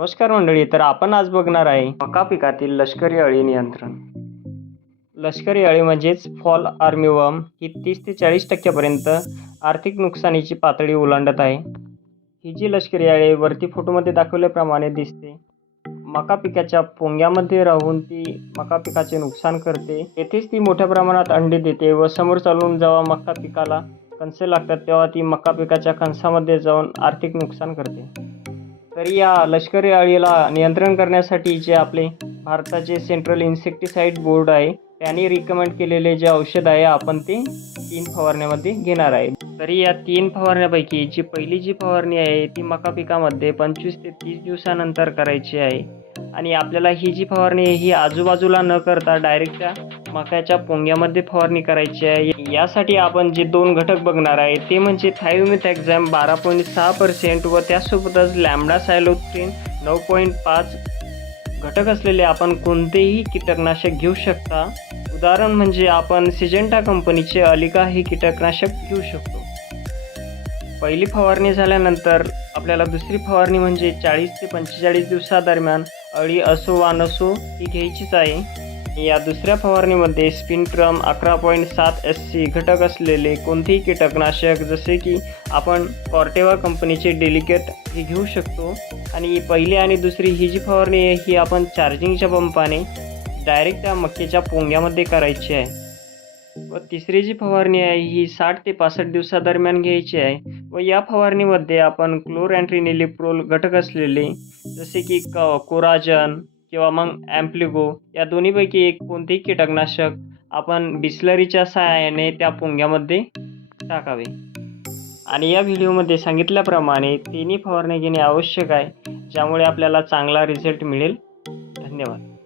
नमस्कार मंडळी तर आपण आज बघणार आहे मका पिकातील लष्करी अळी नियंत्रण. लष्करी अळी म्हणजेच फॉल आर्मीवर्म ही तीस ते चाळीस टक्क्यापर्यंत आर्थिक नुकसानीची पातळी ओलांडत आहे. ही जी लष्करी अळी वरती फोटोमध्ये दाखवल्याप्रमाणे दिसते. मका पिकाच्या पोंग्यामध्ये राहून ती मका पिकाचे नुकसान करते. येथेच ती मोठ्या प्रमाणात अंडी देते व समोर चालून जेव्हा मका पिकाला कणसे लागतात तेव्हा ती मका पिकाच्या कणसामध्ये जाऊन आर्थिक नुकसान करते. तरी या लष्करी अळीला नियंत्रण करण्यासाठी जे आपले भारताचे सेंट्रल इन्सेक्टिसाईड बोर्ड आहे त्यांनी रिकमेंड केलेले जे औषध आहे आपण ते तीन फवारण्यामध्ये घेणार आहे. तरी या तीन फवारण्यापैकी जी पहिली जी फवारणी आहे ती मका पिकामध्ये पंचवीस ते तीस दिवसानंतर करायची आहे. आणि आपल्याला ही जी फवारणी आहे ही आजूबाजूला न करता डायरेक्ट त्या मक्याच्या पोंग्यामध्ये फवारणी करायची आहे. यासाठी आपण जे दोन घटक बघणार आहे ते म्हणजे थायोमिथ एक्झॅम बारा पॉईंट सहा पर्सेंट व त्यासोबतच लॅमडा सायलोथ्रिन नऊ पॉईंट पाच घटक असलेले आपण कोणतेही कीटकनाशक घेऊ शकता. उदाहरण म्हणजे आपण सिजेंटा कंपनीचे अलिका हे कीटकनाशक घेऊ शकतो. पहिली फवारणी झाल्यानंतर आपल्याला दुसरी फवारणी म्हणजे चाळीस ते पंचेचाळीस दिवसादरम्यान अळी असो वा नसो ही घ्यायचीच आहे. या दुसऱ्या फवारणीमध्ये स्पिनट्रम अकरा पॉईंट सात एस सी घटक असलेले कोणतेही कीटकनाशक जसे की आपण कॉर्टेवा कंपनीचे डेलिकेट हे घेऊ शकतो. आणि पहिली आणि दुसरी ही जी फवारणी आहे ही आपण चार्जिंगच्या पंपाने डायरेक्ट त्या मक्याच्या पोंग्यामध्ये करायची आहे. व तिसरी जी फवारणी आहे ही साठ ते पासष्ट दिवसादरम्यान घ्यायची आहे. व या फवारणीमध्ये आपण क्लोर अँट्रिनिलिप्रोल घटक असलेले जसे की क कोराजन किंवा मग ॲम्प्लिगो या दोन्हीपैकी एक कोणतेही कीटकनाशक आपण बिस्लरीच्या सहाय्याने त्या पुंग्यामध्ये टाकावे? आणि या व्हिडिओमध्ये सांगितल्याप्रमाणे तिन्ही फवारणी घेणे आवश्यक आहे ज्यामुळे आपल्याला चांगला रिझल्ट मिळेल. धन्यवाद.